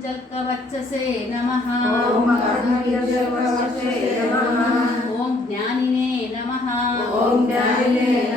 पद्मकिञ्जल्कवर्चसे नमः। ॐ पद्मकीर्तिवर्षे नमः। ॐ ज्ञानिने नमः। ॐ ज्ञानिने